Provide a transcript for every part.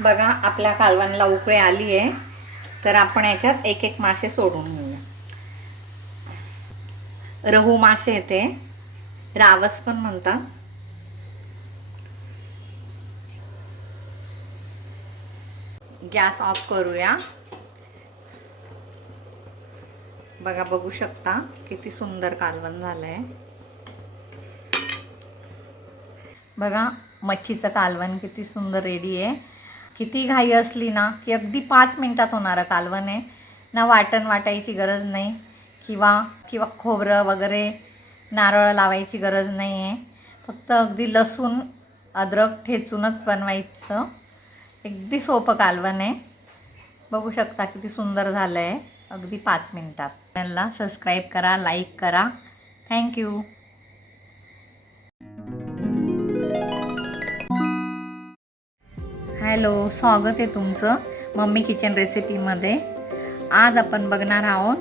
बघा आपल्या कालवणला उकळी आली आहे. तर आपण याच्यात एक एक मासे सोडून घेऊया. रहू मासे येते. रावस पण म्हणतात. गॅस ऑफ करूया. बघा बघू शकता किती सुंदर कालवण झालंय. बघा मच्छीचं कालवण किती सुंदर रेडी आहे. किती घाई असली ना की अगदी पाच मिनटात होणारं कालवण. आहे ना वाटण वाटायची गरज नाही किंवा किंवा खोबरं वगैरे नारळ लावायची गरज नाही आहे फक्त अगदी लसूण अद्रक ठेचूनच बनवायचं. अगदी सोपं कालवण. आहे बघू शकता किती सुंदर झालं आहे अगदी पाच मिनटात. चॅनलला सबस्क्राईब करा लाईक करा. थँक्यू हॅलो स्वागत आहे तुमचं मम्मी किचन रेसिपीमध्ये आज आपण बघणार आहोत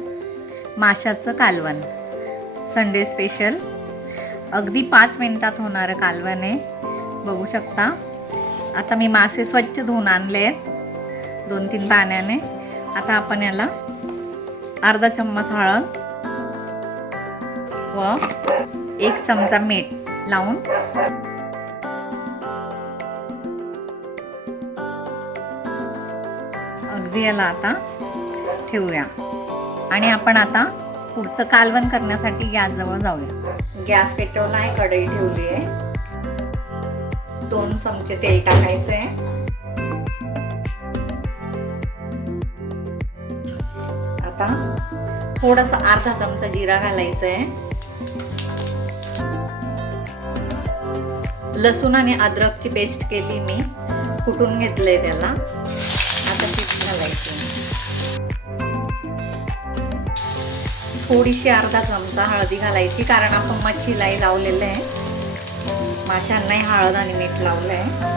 माशाचं कालवण. संडे स्पेशल अगदी पाच मिनटात होणारं कालवण आहे. बघू शकता. आता मी मासे स्वच्छ धुवून आणले आहेत. दोन तीन पाण्याने. आता आपण याला अर्धा चम्मच हळद व एक चमचा मीठ लावून अगदी याला आता ठेवूया. आणि आपण आता पुढचं कालवण करण्यासाठी गॅसजवळ जाऊया. गॅस पेटवला आहे कढई ठेवली आहे. दोन चमचे तेल टाकायचं आहे आता थोडस अर्धा चमचा जिरा घालायचा आहे लसूण आणि अद्रकची पेस्ट केली मी. कुटून घेतलंय त्याला? घालायची. थोडीशी अर्धा चमचा हळदी घालायची कारण आपण मच्छीलाही लावलेलं आहे. माशांनाही हळद आणि मीठ लावलं आहे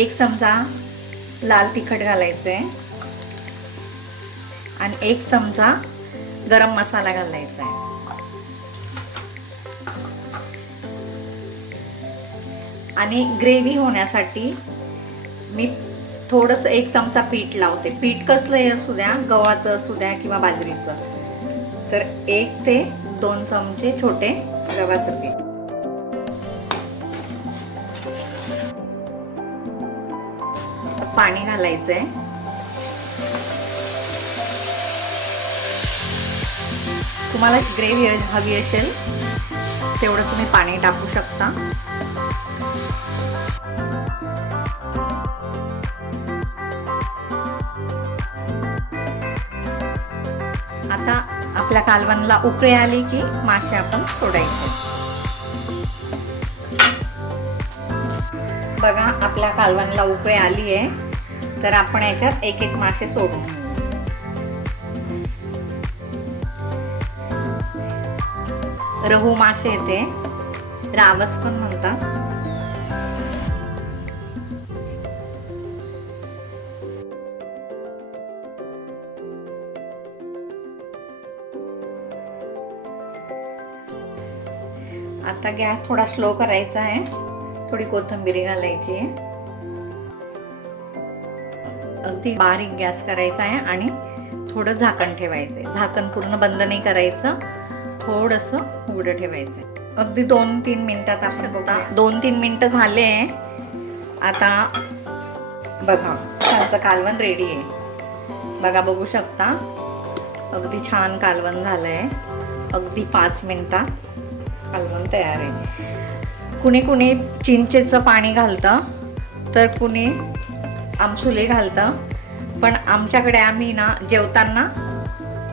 एक चमचा लाल तिखट घालायचं आहे आणि एक चमचा गरम मसाला घालायचा आहे आणि ग्रेव्ही होण्यासाठी मी थोडंसं एक चमचा पीठ लावते. पीठ कसलंही असू द्या गव्हाचं असू द्या किंवा बाजरीचं. तर एक ते दोन चमचे छोटे गव्हाचं पीठ. पाणी घालायचं आहे तुम्हाला ग्रेव्ही हवी असेल तेवढं तुम्ही पाणी टाकू शकता. आता आपल्या कालवणला उकळे आली की मासे आपण सोडायचे. बघा आपल्या कालवणला उकळे आली आहे. तर आपण याच्यात एक एक मासे सोडून रहू मासे येते. रावस पण म्हणतात. आता गॅस थोडा स्लो करायचा आहे. थोडी कोथिंबीर घालायची आहे. अगदी बारीक गॅस करायचा आहे आणि थोडं झाकण ठेवायचं आहे. झाकण पूर्ण बंद नाही करायचं. थोडंसं उघडं ठेवायचं आहे. अगदी दोन तीन मिनिटात आपण बघा. दोन तीन मिनटं झाले आता बघा त्यांचं कालवण रेडी आहे. बघा बघू शकता. अगदी छान कालवण झालं आहे अगदी पाच मिनटात. कालवण तयार आहे. कुणी कुणी चिंचेचं पाणी घालतं तर कुणी आमसुले घालतं. पण आमच्याकडे आम्ही ना जेवताना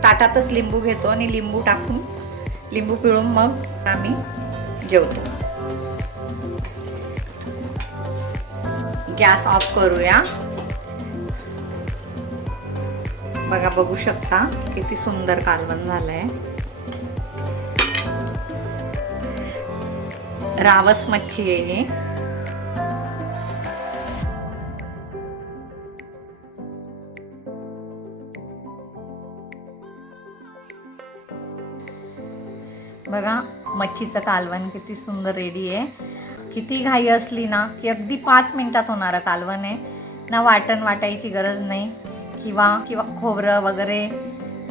ताटातच लिंबू घेतो आणि लिंबू टाकून लिंबू पिळून मग आम्ही जेवतो. गॅस ऑफ करूया. बघा बघू शकता किती सुंदर कालवण आहे रावस मच्छी आहे ही. बघा मच्छीचं कालवण किती सुंदर रेडी आहे. किती घाई असली ना की अगदी पाच मिनिटात होणारं कालवण आहे. ना वाटण वाटायची गरज नाही किंवा किंवा खोबरं वगैरे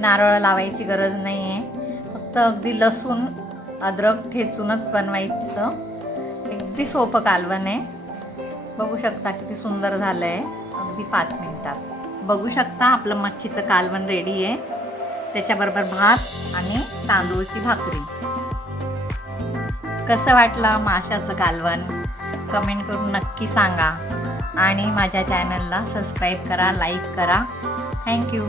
नारळ लावायची गरज नाही आहे फक्त अगदी लसूण अद्रक ठेचूनच बनवायचं. अगदी सोपं कालवण आहे. बघू शकता किती सुंदर झालं आहे अगदी पाच मिनटात. बघू शकता आपलं मच्छीचं कालवण रेडी आहे. त्याच्याबरोबर भात आणि तांदूळची भाकरी. कसं वाटलं माशाचं कालवण? कमेंट करून नक्की सांगा. आणि माझ्या चॅनलला सबस्क्राईब करा लाईक करा. थँक्यू